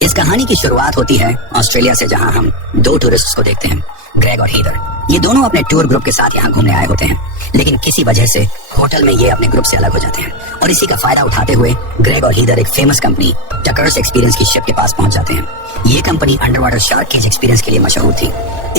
इस कहानी की शुरुआत होती है ऑस्ट्रेलिया से, जहां हम दो टूरिस्ट्स को देखते हैं, ग्रेग और हीदर। ये दोनों अपने टूर ग्रुप के साथ यहाँ घूमने आए होते हैं, लेकिन किसी वजह से होटल में ये अपने ग्रुप से अलग हो जाते हैं और इसी का फायदा उठाते हुए ग्रेग और हीदर एक फेमस कंपनी टकर्स एक्सपीरियंस की शिप के पास पहुंच जाते हैं। ये company underwater shark cage experience के लिए मशहूर थी।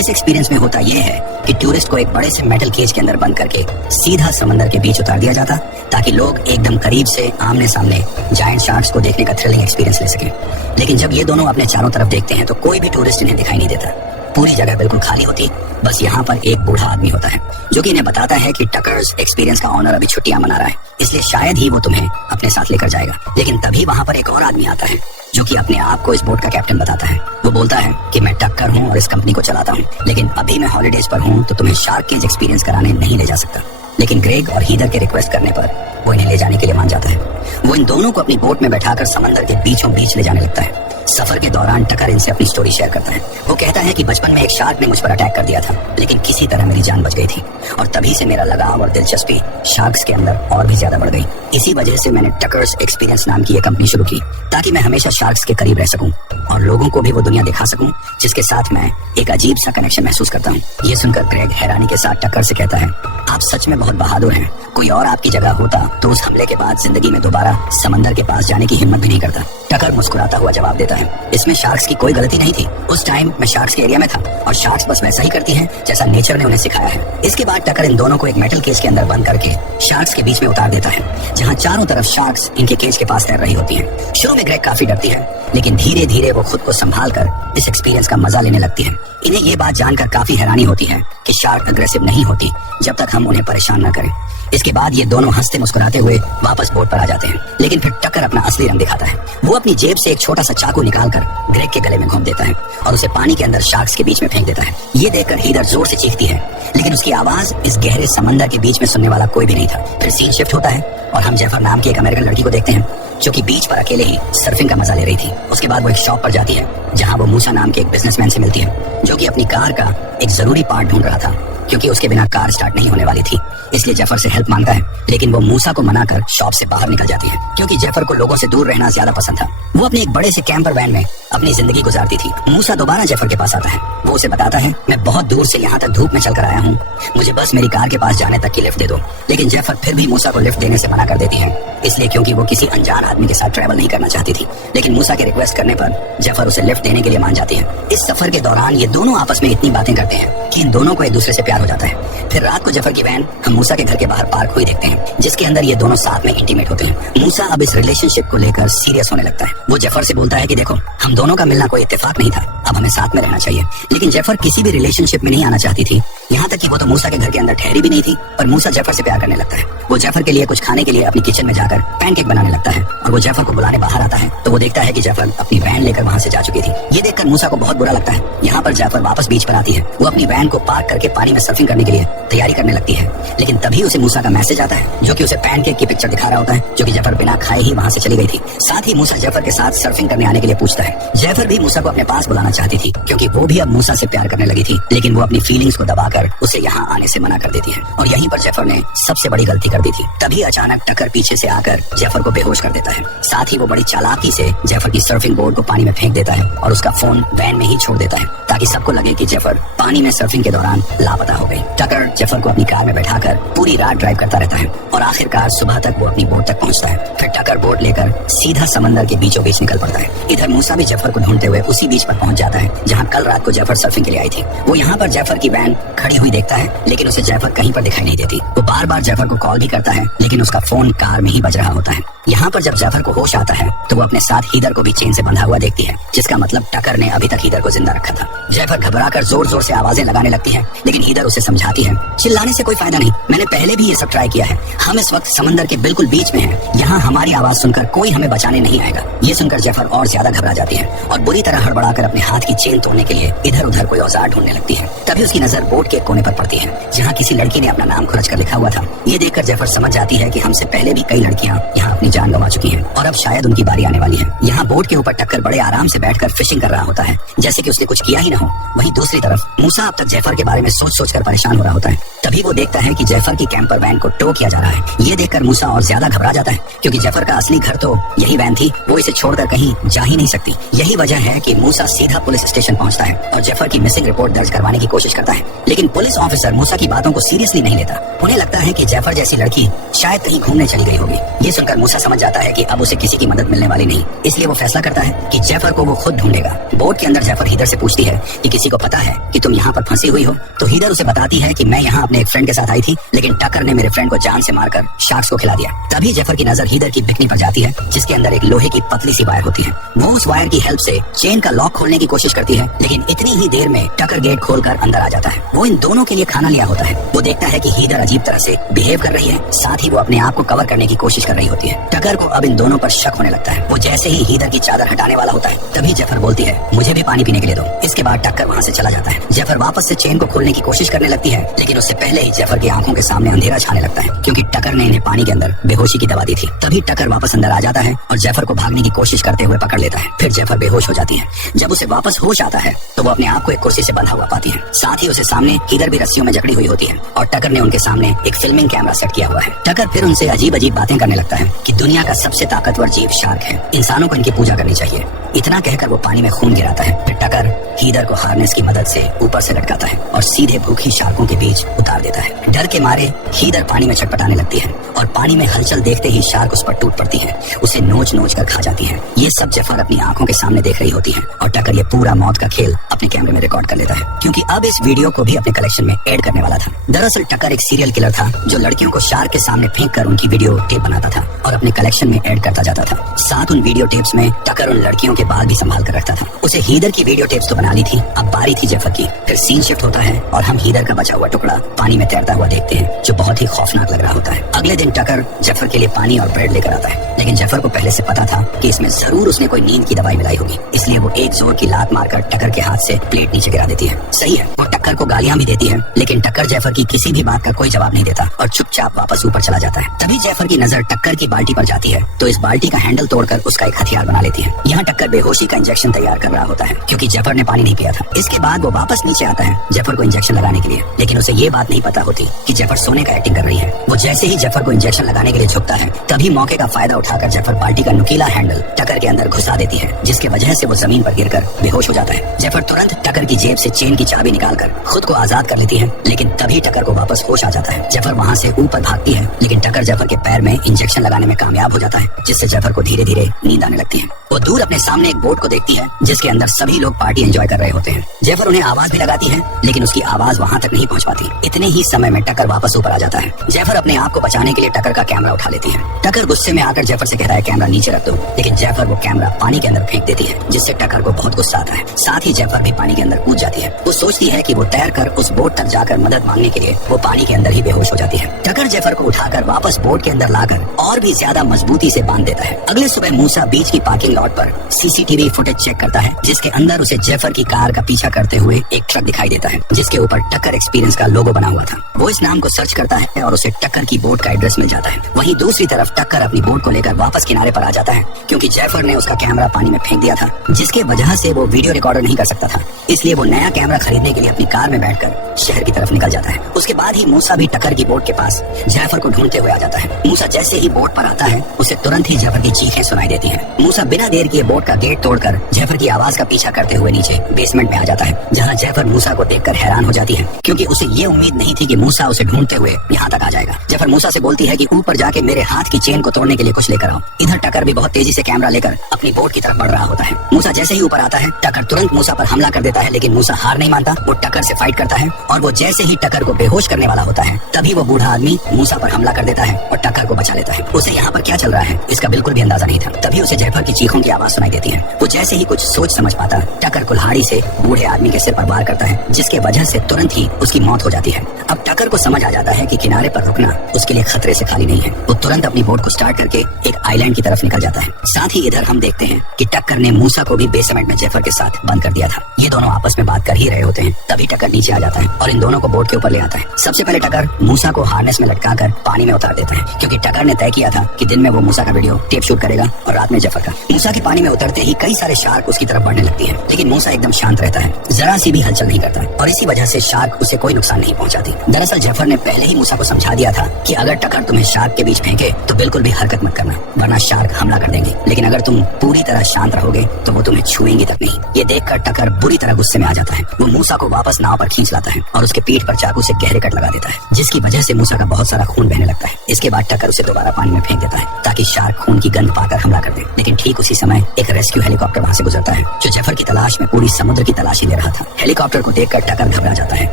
इस एक्सपीरियंस में होता यह है कि टूरिस्ट को एक बड़े से मेटल केज के अंदर बंद करके सीधा समंदर के बीच उतार दिया जाता, ताकि लोग एकदम करीब से आमने सामने जायंट शार्क्स को देखने का थ्रिलिंग एक्सपीरियंस ले सकें। लेकिन जब ये दोनों अपने चारों तरफ देखते हैं तो कोई भी टूरिस्ट इन्हें दिखाई नहीं देता। पूरी जगह बिल्कुल खाली होती, बस यहाँ पर एक बूढ़ा आदमी होता है जो कि इन्हें बताता है कि टकर्स एक्सपीरियंस का ऑनर अभी छुट्टियां मना रहा है, इसलिए शायद ही वो तुम्हें अपने साथ लेकर जाएगा। लेकिन तभी वहाँ पर एक और आदमी आता है जो कि अपने आप को इस बोट का कैप्टन बताता है। वो बोलता है कि मैं टक्कर हूँ और इस कंपनी को चलाता हूँ, लेकिन अभी मैं हॉलीडेज पर हूँ तो तुम्हें शार्क केज एक्सपीरियंस कराने नहीं ले जा सकता। लेकिन ग्रेग और हीदर के रिक्वेस्ट करने पर वो इन्हें ले जाने के लिए मान जाता है। वो इन दोनों को अपनी बोट में बैठाकर समंदर के बीचों बीच ले जाने लगता है। सफर के दौरान टकर इनसे अपनी स्टोरी शेयर करता है। वो कहता है कि बचपन में एक शार्क ने मुझ पर अटैक कर दिया था, लेकिन किसी तरह मेरी जान बच गई थी और तभी से मेरा लगाव और दिलचस्पी शार्क्स के अंदर और भी ज्यादा बढ़ गई। इसी वजह से मैंने टकर्स एक्सपीरियंस नाम की ये कंपनी शुरू की, ताकि मैं हमेशा शार्क्स के करीब रह सकूं और लोगों को भी वो दुनिया दिखा सकूं जिसके साथ मैं एक अजीब सा कनेक्शन महसूस करता हूँ। ये सुनकर ग्रेग हैरानी के साथ टक्कर से कहता है, आप सच में बहुत बहादुर हैं। कोई और आपकी जगह होता तो उस हमले के बाद जिंदगी में दोबारा समंदर के पास जाने की हिम्मत भी नहीं करता। टकर मुस्कुराता हुआ जवाब देता है, इसमें शार्क्स की कोई गलती नहीं थी। उस टाइम मैं शार्क्स के एरिया में था और शार्क्स बस वैसा ही करती हैं जैसा नेचर ने उन्हें सिखाया है। इसके बाद टकर इन दोनों को एक मेटल केज के अंदर बंद करके शार्क्स के बीच में उतार देता है, जहाँ चारों तरफ शार्क्स इनके केज के पास तैर रही होती हैं। शुरू में ग्रेग काफी डरती है, लेकिन धीरे धीरे वो खुद को संभाल कर इस एक्सपीरियंस का मजा लेने लगती है। इन्हें ये बात जानकर काफी हैरानी होती है कि शार्क अग्रेसिव नहीं होती जब तक हम उन्हें परेशान न करें। इसके बाद ये दोनों हंसते मुस्कुराते हुए वापस बोट पर आ जाते हैं, लेकिन फिर टक्कर अपना असली रंग दिखाता है। वो अपनी जेब से एक छोटा सा चाकू निकालकर ग्रेग के गले में घोंप देता है और उसे पानी के अंदर शार्क्स के बीच में फेंक देता है। ये देखकर हीदर जोर से चीखती है, लेकिन उसकी आवाज इस गहरे समंदर के बीच में सुनने वाला कोई भी नहीं था। फिर सीन शिफ्ट होता है और हम जेफर नाम की एक अमेरिकन लड़की को देखते हैं जो कि बीच पर अकेले ही सर्फिंग का मजा ले रही थी। उसके बाद वो एक शॉप पर जाती है जहाँ वो मूसा नाम के एक बिजनेसमैन से मिलती है जो कि अपनी कार का एक जरूरी पार्ट ढूंढ रहा था, क्योंकि उसके बिना कार स्टार्ट नहीं होने वाली थी। इसलिए जेफर से हेल्प मांगता है, लेकिन वो मूसा को मनाकर शॉप से बाहर निकल जाती है, क्योंकि जेफर को लोगों से दूर रहना ज्यादा पसंद था। वो अपने एक बड़े से कैंपर वैन में अपनी जिंदगी गुजारती थी। मूसा दोबारा जेफर के पास आता है। वो उसे बताता है, मैं बहुत दूर से यहाँ तक धूप में चलकर आया हूँ, मुझे बस मेरी कार के पास जाने तक की लिफ्ट दे दो। लेकिन जेफर फिर भी मूसा को लिफ्ट देने से मना कर देती है, इसलिए क्योंकि वो किसी अनजान आदमी के साथ ट्रैवल नहीं करना चाहती थी। लेकिन मूसा के रिक्वेस्ट करने पर जेफर उसे लिफ्ट देने के लिए मान जाती है। इस सफर के दौरान ये दोनों आपस में इतनी बातें करते हैं कि इन दोनों को एक दूसरे से प्यार हो जाता है। फिर रात को जेफर की वैन हम मूसा के घर के बाहर पार्क हुई देखते हैं, जिसके अंदर ये दोनों साथ में इंटीमेट होते हैं। मूसा अब इस रिलेशनशिप को लेकर सीरियस होने लगता है। वो जेफर से बोलता है कि देखो, हम दोनों का मिलना कोई इत्तेफाक नहीं था, अब हमें साथ में रहना चाहिए। लेकिन जेफर किसी भी रिलेशनशिप में नहीं आना चाहती थी, यहाँ तक कि वो तो मूसा के घर के अंदर ठहरी भी नहीं थी। पर मूसा जेफर से प्यार करने लगता है। वो जेफर के लिए कुछ खाने के लिए अपनी किचन में जाकर पैनकेक बनाने लगता है और वो जेफर को बुलाने बाहर आता है तो वो देखता है कि जेफर अपनी वैन लेकर वहाँ से जा चुकी थी। ये देखकर मूसा को बहुत बुरा लगता है। यहाँ पर जेफर वापस बीच पर आती है। वो अपनी वैन को पार्क करके पानी में सर्फिंग करने के लिए तैयारी करने लगती है, लेकिन तभी उसे मूसा का मैसेज आता है जो कि उसे पैनकेक की पिक्चर दिखा रहा होता है, जो कि जेफर बिना खाए ही वहाँ से चली गई थी। साथ ही मूसा जेफर के साथ सर्फिंग करने आने के लिए पूछता है। जेफर भी मूसा को अपने पास बुलाना चाहती थी, क्योंकि वो भी अब मूसा से प्यार करने लगी थी, लेकिन वो अपनी फीलिंग्स को दबाकर उसे यहाँ आने से मना कर देती है और यहीं पर जेफर ने सबसे बड़ी गलती कर दी थी। तभी अचानक टक्कर पीछे से आकर जेफर को बेहोश कर देता है। साथ ही वो बड़ी चालाकी से जेफर की सर्फिंग बोर्ड को पानी में फेंक देता है और उसका फोन वैन में ही छोड़ देता है, ताकि सबको लगे कि जेफर पानी में सर्फिंग के दौरान लापता हो गई। टक्कर जेफर को अपनी कार में बैठाकर पूरी रात ड्राइव करता रहता है और आखिरकार सुबह तक वो अपनी बोट तक पहुंचता है। फिर टक्कर बोट लेकर सीधा समंदर के बीचों बीच निकल पड़ता है। इधर मूसा भी जेफर को ढूंढते हुए उसी बीच पर पहुंच जाता है जहाँ कल रात को जेफर सर्फिंग के लिए आई थी। वो यहाँ पर जेफर की वैन खड़ी हुई देखता है, लेकिन उसे जेफर कहीं पर दिखाई नहीं देती। वो बार बार जेफर को कॉल भी करता है, लेकिन उसका फोन कार में ही बज रहा होता है। यहाँ पर जब जेफर को होश आता है तो वो अपने साथ हीदर को भी चेन से बंधा हुआ देखती है, जिसका मतलब टक्कर ने अभी तक हीदर को जिंदा रखा था। जेफर घबराकर जोर जोर से आवाजें लगाने लगती है, लेकिन हीदर उसे समझाती है, चिल्लाने से कोई फायदा नहीं, मैंने पहले भी ये सब ट्राई किया है। हम इस वक्त समंदर के बिल्कुल बीच में हैं, यहाँ हमारी आवाज सुनकर कोई हमें बचाने नहीं आएगा। ये सुनकर जेफर और ज्यादा घबरा जाती है और बुरी तरह हड़बड़ाकर अपने हाथ की चेन तोड़ने के लिए इधर उधर कोई औजार ढूंढने लगती है। तभी उसकी नजर बोट के कोने पर पड़ती है जहाँ किसी लड़की ने अपना नाम खुरच कर लिखा हुआ था। ये देखकर जेफर समझ जाती है कि हमसे पहले भी कई लड़कियां यहाँ अपनी जान गंवा चुकी हैं और अब शायद उनकी बारी आने वाली है। यहाँ बोट के ऊपर टक्कर बड़े आराम से बैठकर फिशिंग कर रहा होता है, जैसे कि उसने कुछ किया ही न हो। वहीं दूसरी तरफ मूसा अब तक जैफर के बारे में सोच सोच कर परेशान हो रहा होता है। तभी वो देखता है कि जैफर की कैंपर वैन को टो किया जा रहा है। ये देखकर मूसा और ज्यादा घबरा जाता है, क्योंकि जैफर का असली घर तो यही वैन थी, वो इसे छोड़कर कहीं जा ही नहीं सकती। यही वजह है कि मूसा सीधा पुलिस स्टेशन पहुंचता है और जैफर की मिसिंग रिपोर्ट दर्ज करवाने की कोशिश करता है। लेकिन पुलिस ऑफिसर मूसा की बातों को सीरियसली नहीं लेता। उन्हें लगता है कि जैफर जैसी लड़की शायद कहीं घूमने चली गई होगी। ये सुनकर मूसा समझ जाता है कि अब उसे किसी की मदद मिलने वाली नहीं, इसलिए वो फैसला करता है कि जैफर को वो खुद ढूंढेगा। बोट के अंदर जैफर हीदर से पूछती है कि किसी को पता है कि तुम यहाँ पर फंसी हुई हो, तो हीदर उसे बताती है कि मैं यहाँ अपने एक फ्रेंड के साथ आई थी, लेकिन टकर ने मेरे फ्रेंड को जान से मारकर शार्क्स को खिला दिया। तभी जैफर की नजर हीदर की बिकनी पर जाती है, जिसके अंदर एक लोहे की पतली सी वायर होती है। वो उस वायर की हेल्प से चेन का लॉक खोलने की कोशिश करती है, लेकिन इतनी ही देर में टकर गेट खोलकर अंदर आ जाता है। वो इन दोनों के लिए खाना लिया होता है। वो देखता है कि हीदर अजीब तरह से बिहेव कर रही है, साथ ही वो अपने आप को कवर करने की कोशिश कर रही होती है। टकर को अब इन दोनों पर शक होने लगता है। वो जैसे ही हीदर की चादर हटाने वाला होता है, तभी जैफर बोलती है मुझे भी पानी पीने के लिए दो। इसके बाद टक्कर वहाँ से चला जाता है। जैफर वापस से चेन को खोलने की कोशिश करने लगती है, लेकिन उससे पहले ही जैफर की आंखों के सामने अंधेरा छाने लगता है, क्योंकि टकर ने इन्हें पानी के अंदर बेहोशी की दवा दी थी। तभी टकर वापस अंदर आ जाता है और जैफर को भागने की कोशिश करते हुए पकड़ लेता है। फिर जैफर बेहोश हो जाती है। जब उसे वापस होश आता है तो वो अपने आप को एक कुर्सी से बंधा हुआ पाती है। साथ ही उसे सामने हीदर भी रस्सियों में जकड़ी हुई होती है और टकर ने उनके सामने एक फिल्मिंग कैमरा सेट किया हुआ है। टकर फिर उनसे अजीब अजीब बातें करने लगता है कि दुनिया का सबसे ताकतवर जीव शार्क है, इंसानों को इनकी पूजा करनी चाहिए। इतना कहकर वो पानी में खून गिराता है। फिर टकर हीदर को हार्नेस की मदद से ऊपर से लटकाता है और सीधे भूखी शार्कों के बीच उतार देता है। डर के मारे हीदर पानी में छटपटाने लगती है और पानी में हलचल देखते ही शार्क उस पर टूट पड़ती है, उसे नोच नोच कर खा जाती है। ये सब जैफर अपनी आंखों के सामने देख रही होती है और टकर ये पूरा मौत का खेल अपने कैमरे में रिकॉर्ड कर लेता है, क्योंकि अब इस वीडियो को भी अपने कलेक्शन में ऐड करने वाला था। दरअसल टकर एक सीरियल किलर था जो लड़कियों को शार्क के सामने फेंक कर उनकी वीडियो टेप बनाता था और अपने कलेक्शन में ऐड करता जाता था। साथ उन वीडियो टेप्स में टकर उन लड़कियों के बाल भी संभाल कर रखता था। उसे हीदर की वीडियो टेप्स तो बना ली थी, अब बारी थी जैफर की। फिर सीन शिफ्ट होता है और हम हीदर का बचा हुआ टुकड़ा पानी में तैरता हुआ देखते हैं, जो बहुत ही खौफनाक लग रहा होता है। अगले दिन टकर जैफर के लिए पानी और ब्रेड लेकर आता है, लेकिन जैफर को पहले से पता था कि इसमें जरूर उसने कोई नींद की दवाई मिलाई होगी, इसलिए वो एक जोर की लात मारकर टकर के हाथ से प्लेट नीचे गिरा देती है। सही है, वो टक्कर को गालियां भी देती है, लेकिन टक्कर जैफर की किसी भी बात का कोई जवाब नहीं देता और चुपचाप वापस ऊपर चला जाता है। तभी जैफर की नजर टक्कर की बाल्टी पर जाती है, तो इस बाल्टी का हैंडल तोड़कर उसका एक हथियार बना लेती है। यहाँ टक्कर बेहोशी का इंजेक्शन तैयार कर रहा होता है, क्योंकि जैफर ने पानी नहीं पिया था। इसके बाद वो वापस नीचे आता है जैफर को इंजेक्शन लगाने के लिए, लेकिन उसे ये बात नहीं पता होती कि जैफर सोने का एक्टिंग कर रही है। वो जैसे ही जैफर को इंजेक्शन लगाने के लिए झुकता है, तभी मौके का फायदा उठाकर जैफर बाल्टी का नुकीला हैंडल टक्कर के अंदर घुसा देती है, जिसके वजह से वो जमीन पर गिरकर बेहोश हो जाता है। जैफर तुरंत टक्कर की जेब से चेन की चाबी निकालकर खुद को आजाद कर लेती है, लेकिन तभी टक्कर को वापस होश आ जाता है। जैफर वहाँ से ऊपर भागती है, लेकिन टक्कर जैफर के पैर में इंजेक्शन लगाने में कामयाब हो जाता है, जिससे जैफर को धीरे धीरे नींद आने लगती है। वो दूर अपने सामने एक बोट को देखती है, जिसके अंदर सभी लोग पार्टी एंजॉय कर रहे होते हैं। जैफर उन्हें आवाज भी लगाती है, लेकिन उसकी आवाज वहाँ तक नहीं पहुँच पाती। इतने ही समय में टक्कर वापस ऊपर आ जाता है। जैफर अपने आप को बचाने के लिए टक्कर का कैमरा उठा लेती है। टक्कर गुस्से में आकर जैफर से कहता है कैमरा नीचे रख दो, लेकिन जैफर वो कैमरा पानी के अंदर फेंक देती है, जिससे टक्कर को बहुत गुस्सा आता है। साथ ही जैफर भी पानी के अंदर कूद जाती है। वो सोचती है कि वो तैर कर उस बोट तक जाकर मदद मांगने के लिए वो पानी के अंदर ही बेहोश हो जाती है। टक्कर जैफर को उठाकर वापस बोट के अंदर लाकर और भी ज्यादा मजबूती से बांध देता है। अगले सुबह मूसा बीच की पार्किंग लॉट पर सीसीटीवी फुटेज चेक करता है, जिसके अंदर उसे जैफर की कार का पीछा करते हुए एक ट्रक दिखाई देता है, जिसके ऊपर टक्कर एक्सपीरियंस का लोगो बना हुआ था। वो इस नाम को सर्च करता है और उसे टक्कर की बोट का एड्रेस मिल जाता है। वहीं दूसरी तरफ टक्कर अपनी बोट को लेकर वापस किनारे पर आ जाता है, क्योंकि जैफर ने उसका कैमरा पानी में फेंक दिया था, जिसके वजह से वो वीडियो रिकॉर्डर नहीं कर सकता था। इसलिए वो नया कैमरा खरीदने के लिए अपनी कार में बैठकर शहर की तरफ निकल जाता है। उसके बाद ही मूसा भी टक्कर की बोट के पास जैफर को ढूंढते हुए आ जाता है। मूसा जैसे ही बोट पर आता है, उसे तुरंत ही जैफर की चीखें सुनाई देती हैं। मूसा बिना देर किए बोट का गेट तोड़कर जैफर की आवाज का पीछा करते हुए नीचे बेसमेंट में आ जाता है, जहाँ जैफर मूसा को देखकर हैरान हो जाती है, क्योंकि उसे ये उम्मीद नहीं थी कि मूसा उसे ढूंढते हुए यहाँ तक आ जाएगा। जैफर मूसा से बोलती है कि ऊपर जाके मेरे हाथ की चेन को तोड़ने के लिए कुछ लेकर आओ। इधर टक्कर भी बहुत तेजी से कैमरा लेकर अपनी बोट की तरफ बढ़ रहा होता है। मूसा जैसे ही ऊपर आता है, टक्कर तुरंत मूसा पर हमला कर देता है, लेकिन मूसा हार नहीं मानता। वो टक्कर से फाइट करता है और वो जैसे ही टक्कर को बेहोश करने वाला होता है, तभी वो बूढ़ा आदमी मूसा पर हमला कर देता है और टक्कर को बचा लेता है। उसे यहाँ पर क्या चल रहा है इसका बिल्कुल भी अंदाजा नहीं था। तभी उसे जैफर की चीखों की आवाज सुनाई देती है। वो जैसे ही कुछ सोच समझ पाता, टक्कर कुल्हाड़ी से बूढ़े आदमी के सिर पर वार करता है, जिसके वजह से तुरंत ही उसकी मौत हो जाती है। अब टक्कर को समझ आ जाता है कि किनारे पर रुकना उसके लिए खतरे से खाली नहीं है। वो तुरंत अपनी बोट को स्टार्ट करके एक आइलैंड की तरफ निकल जाता है। साथ ही इधर हम देखते हैं कि टक्कर ने मूसा को भी बेसमेंट में जैफर के साथ बंद कर दिया था। ये दोनों आपस में बात कर ही रहे होते हैं, तभी टक्कर नीचे आ जाता है और इन दोनों को बोट के ऊपर ले आता है। सबसे पहले टक्कर मूसा को हार्नेस में लटकाकर पानी में उतार देता है, क्योंकि टक्कर ने तय किया था कि दिन में वो मूसा का वीडियो टेप शूट करेगा और रात में जैफर का। मूसा के पानी में उतरते ही कई सारे शार्क उसकी तरफ बढ़ने लगती हैं, लेकिन मूसा एकदम शांत रहता है, जरा सी भी हलचल नहीं करता और इसी वजह से शार्क उसे कोई नुकसान नहीं पहुंचाती। दरअसल जेफर ने पहले ही मूसा को समझा दिया था कि अगर टकर तुम्हें शार्क के बीच फेंके तो बिल्कुल भी हरकत मत करना, वरना शार्क हमला कर देंगे। लेकिन अगर तुम पूरी तरह शांत रहोगे तो वो तुम्हें छुएंगी तक नहीं। ये देखकर टकर बुरी तरह गुस्से में आ जाता है। वो मूसा को वापस नाव पर खींच लाता है और उसके पीठ पर चाकू से गहरे कट लगा देता है, जिसकी वजह से मूसा का बहुत सारा खून बहने लगता है। इसके बाद टकर उसे दोबारा पानी में फेंक देता है ताकि शार्क खून की गंध पाकर हमला कर दे। लेकिन ठीक उसी समय एक रेस्क्यू हेलीकॉप्टर वहाँ से गुजरता है जो जेफर की तलाश में पूरी समुद्र की तलाशी ले रहा था। हेलीकॉप्टर को देखकर टकर घबरा जाता है।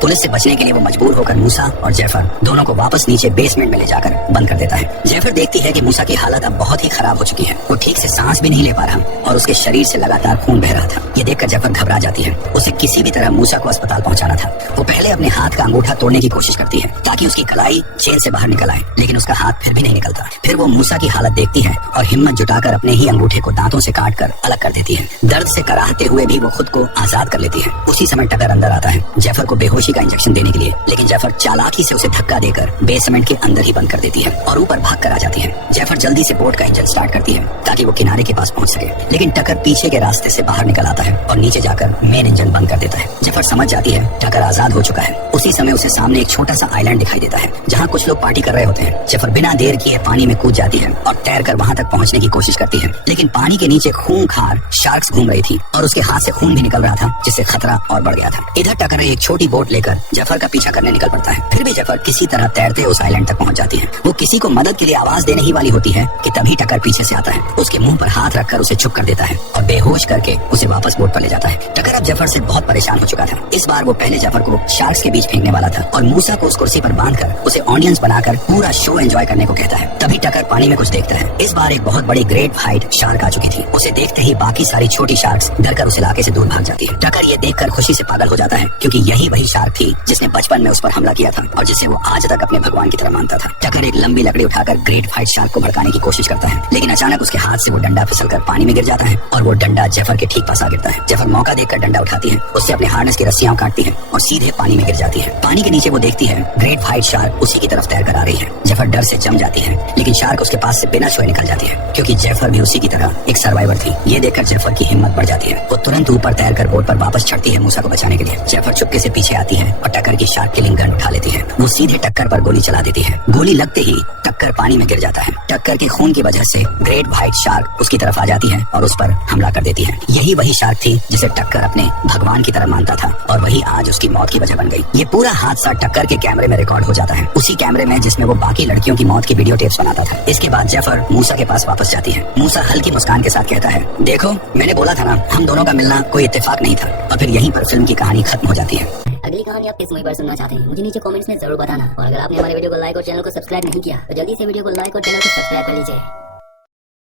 पुलिस से बचने के लिए वो मजबूर होकर मूसा और जेफर दोनों को वापस नीचे बेसमेंट में ले जाकर बंद कर देता है। जेफर देखती है कि मूसा की हालत अब बहुत ही खराब हो चुकी है। वो ठीक से सांस भी नहीं ले पा रहा और उसके शरीर से लगातार खून बह रहा था। ये देखकर जेफर घबरा जाती है। उसे किसी भी तरह मूसा को अस्पताल पहुंचाना था। वो पहले अपने हाथ का अंगूठा तोड़ने की कोशिश करती है ताकि उसकी कलाई चेन से बाहर निकल आए, लेकिन उसका हाथ फिर भी नहीं निकलता। फिर वो मूसा की हालत देखती है और हिम्मत जुटाकर अपने ही अंगूठे को दांतों से काटकर अलग कर देती है। दर्द से कराहते हुए भी वो खुद को आजाद कर लेती है। उसी समय टकर अंदर आता है जेफर को बेहोशी का इंजेक्शन देने के लिए, लेकिन जेफर चालाकी से उसे धक्का देकर बेसमेंट के अंदर ही बंद कर देती है और ऊपर भाग कर आ जाती है। जेफर जल्दी से बोट का इंजन स्टार्ट करती है ताकि वो किनारे के पास पहुंच सके, लेकिन टकर पीछे के रास्ते से बाहर निकल आता है और नीचे जाकर मेन इंजन बंद कर देता है। जेफर समझ जाती है टकर आजाद हो चुका है। उसी समय उसे सामने एक छोटा सा आइलैंड दिखाई देता है जहाँ कुछ लोग पार्टी कर रहे होते हैं। जेफर बिना देर किए पानी में कूद जाती है और तैरकर वहाँ तक पहुँचने की कोशिश करती है, लेकिन पानी के नीचे खूंखार शार्क्स घूम रही थी और उसके हाथ से खून भी निकल रहा था, जिससे खतरा और बढ़ गया था। इधर टकर एक छोटी बोट लेकर जेफर का पीछा करने निकल पड़ता है। फिर भी जेफर किसी तरह तैरते उस आइलैंड तक पहुंच जाती है। वो किसी को मदद के लिए आवाज देने ही वाली होती है कि तभी टकर पीछे से आता है, उसके मुंह पर हाथ रखकर उसे चुप कर देता है और बेहोश करके उसे वापस बोट पर ले जाता है। टकर अब जेफर से बहुत परेशान हो चुका था। इस बार वो पहले जेफर को शार्क्स के बीच फेंकने वाला था और मूसा को उस कुर्सी पर बांधकर उसे ऑडियंस बनाकर पूरा शो एंजॉय करने को कहता है। तभी टकर पानी में कुछ देखता है। इस बार एक बहुत बड़ी ग्रेट व्हाइट शार्क आ चुकी थी। उसे देखते ही बाकी सारी छोटी शार्क्स डरकर उस इलाके से दूर भाग जाती है। टकर ये देखकर खुशी से पागल हो जाता है क्योंकि यही वही शार्क थी जिसने बचपन में उस पर हमला किया था और जिसे वो आज तक अपने भगवान की तरह मानता था। टकर एक लंबी लकड़ी उठाकर ग्रेट व्हाइट शार्क को भड़काने की कोशिश करता है, लेकिन अचानक उसके हाथ से वो डंडा फिसलकर पानी में गिर जाता है और वो डंडा जेफर के ठीक पास आ गिरता है। जेफर मौका देखकर डंडा उठाती है, उससे अपने हार्नेस की रस्सियां काटती है और सीधे पानी में गिर जाती है। पानी के नीचे वो देखती है ग्रेट व्हाइट शार्क उसी की तरफ तैरकर आ रही है। जेफर डर से जम जाती है, लेकिन शार्क उसके पास से बिना छुए निकल जाती है क्योंकि जेफर भी उसी की तरह एक सर्वाइवर थी। ये देखकर जेफर की हिम्मत बढ़ जाती है। वो तुरंत ऊपर तैरकर बोट पर वापस चढ़ती है मूसा को बचाने के लिए। जेफर चुपके से पीछे आती है और टक्कर की शार्क किलिंग गन उठा लेती है। वो सीधे टक्कर पर गोली चला देती है। गोली लगते ही टक्कर पानी में गिर जाता है। टक्कर के खून की वजह से ग्रेट व्हाइट शार्क उसकी तरफ आ जाती है और उस पर हमला कर देती है। यही वही शार्क थी जिसे टक्कर अपने भगवान की तरह मानता था और वही आज उसकी मौत की वजह बन गई। ये पूरा हादसा टक्कर के कैमरे में रिकॉर्ड हो जाता है, उसी कैमरे में जिसमें वो बाकी लड़कियों की मौत की वीडियो टेप्स बनाता था। इसके बाद जेफर मूसा के पास वापस जाती है। मूसा हल्की मुस्कान के साथ कहता है, देखो मैंने बोला था ना, हम दोनों का मिलना कोई इत्तेफाक नहीं था। और फिर यहीं पर फिल्म की कहानी खत्म हो जाती है। अगली कहानी आप किस मूवी पर सुनना चाहते हैं मुझे नीचे कमेंट्स में जरूर बताना। और अगर आपने हमारे वीडियो को लाइक और चैनल को सब्सक्राइब नहीं किया तो जल्दी से वीडियो को लाइक और चैनल को सब्सक्राइब कर लीजिए।